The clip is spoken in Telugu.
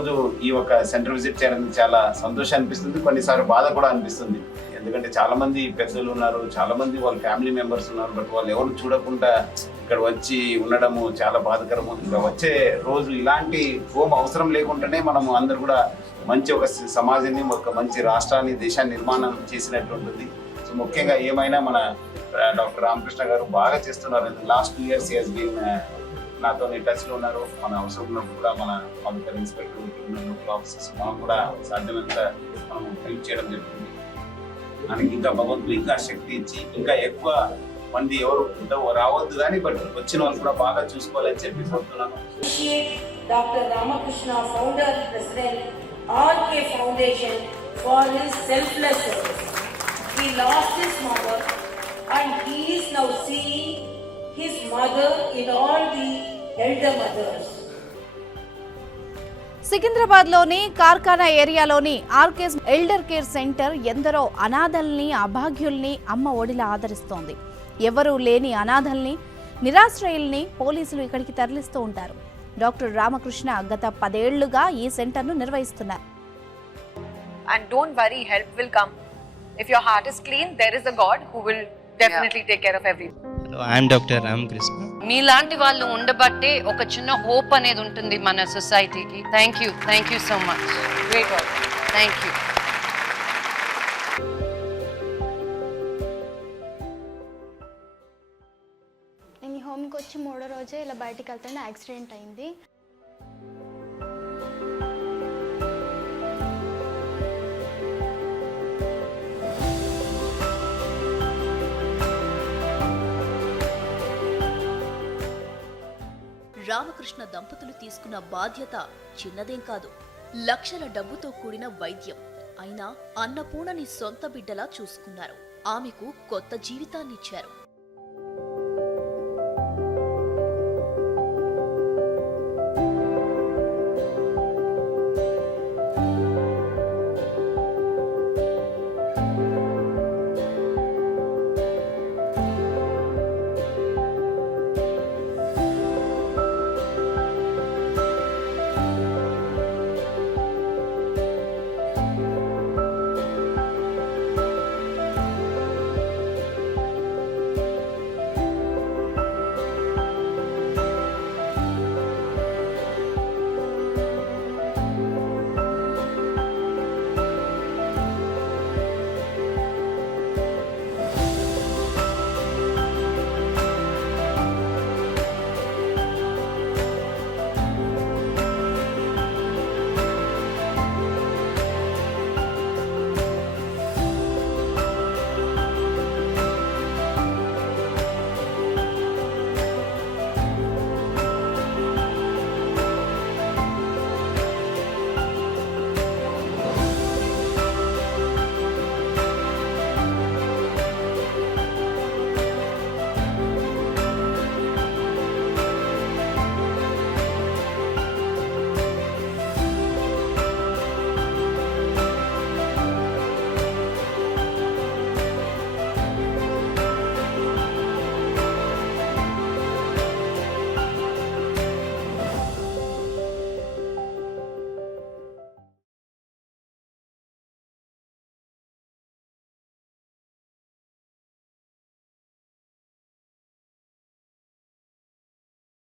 రోజు ఈ ఒక సెంటర్ విజిట్ చేయడం చాలా సంతోషం అనిపిస్తుంది, కొన్నిసార్లు బాధ కూడా అనిపిస్తుంది. ఎందుకంటే చాలా మంది పెద్దలు ఉన్నారు, చాలా మంది వాళ్ళ ఫ్యామిలీ మెంబర్స్ ఉన్నారు, బట్ వాళ్ళు ఎవరు చూడకుండా ఇక్కడ వచ్చి ఉండడము చాలా బాధకరము. ఇంకా వచ్చే రోజు ఇలాంటి హోమ్ అవసరం లేకుండానే మనము అందరు కూడా మంచి ఒక సమాజాన్ని, ఒక మంచి రాష్ట్రాన్ని, దేశాన్ని నిర్మాణం చేసినట్టు ఉంటుంది. సో ముఖ్యంగా ఏమైనా మన డాక్టర్ రామకృష్ణ గారు బాగా చేస్తున్నారు. లాస్ట్ 2 years హస్ బీన్ నాతో టచ్ లో ఉన్నారు. మన అవసరం ఉన్నప్పుడు కూడా మన పబ్లిక్ ఇన్స్పెక్టర్ ఆఫీసర్స్ మనం కూడా సాధ్యమైనంత మనం హెల్ప్ చేయడం జరుగుతుంది. మనకి ఇంకా భగవంతుడు ఇంకా శక్తి ఇచ్చి ఇంకా ఎక్కువ మంది ఎవరు రావద్దు కానీ బట్ వచ్చిన వాళ్ళు కూడా బాగా చూసుకోవాలని చెప్పి కోరుతున్నాను. Doctor Ramakrishna founder president RK Foundation for his selfless service. He lost his mother and he is now seeing his mother in all the elder mothers. సికింద్రాబాద్లోని కార్ఖానా ఏరియాలోని ఆర్కేస్ ఎల్డర్ కేర్ సెంటర్ ఎందరో అనాథల్ని, అభాగ్యుల్ని అమ్మ ఒడిలా ఆదరిస్తోంది. ఎవరూ లేని అనాథల్ని, నిరాశ్రయుల్ని పోలీసులు ఇక్కడికి తరలిస్తూ ఉంటారు. డాక్టర్ రామకృష్ణ గత 10 ఏళ్లుగా ఈ సెంటర్ను నిర్వహిస్తున్నారు. And don't worry, help will come. If your heart is clean, there is a God who will definitely take care of everything. Hello, I am Dr. Ramkrishna. మీలాంటి వాళ్ళు ఉండబట్టే ఒక చిన్న హోప్ అనేది ఉంటుంది మన సొసైటీకి. Thank you so much. Great work. Thank you. నేను ఈ హోమ్కి వచ్చి 3వ రోజే ఇలా బయటికి వెళ్తుంటే యాక్సిడెంట్ అయింది. రామకృష్ణ దంపతులు తీసుకున్న బాధ్యత చిన్నదేం కాదు. లక్షల డబ్బుతో కూడిన వైద్యం అయినా అన్నపూర్ణని సొంత బిడ్డలా చూసుకున్నారు. ఆమెకు కొత్త జీవితాన్నిచ్చారు.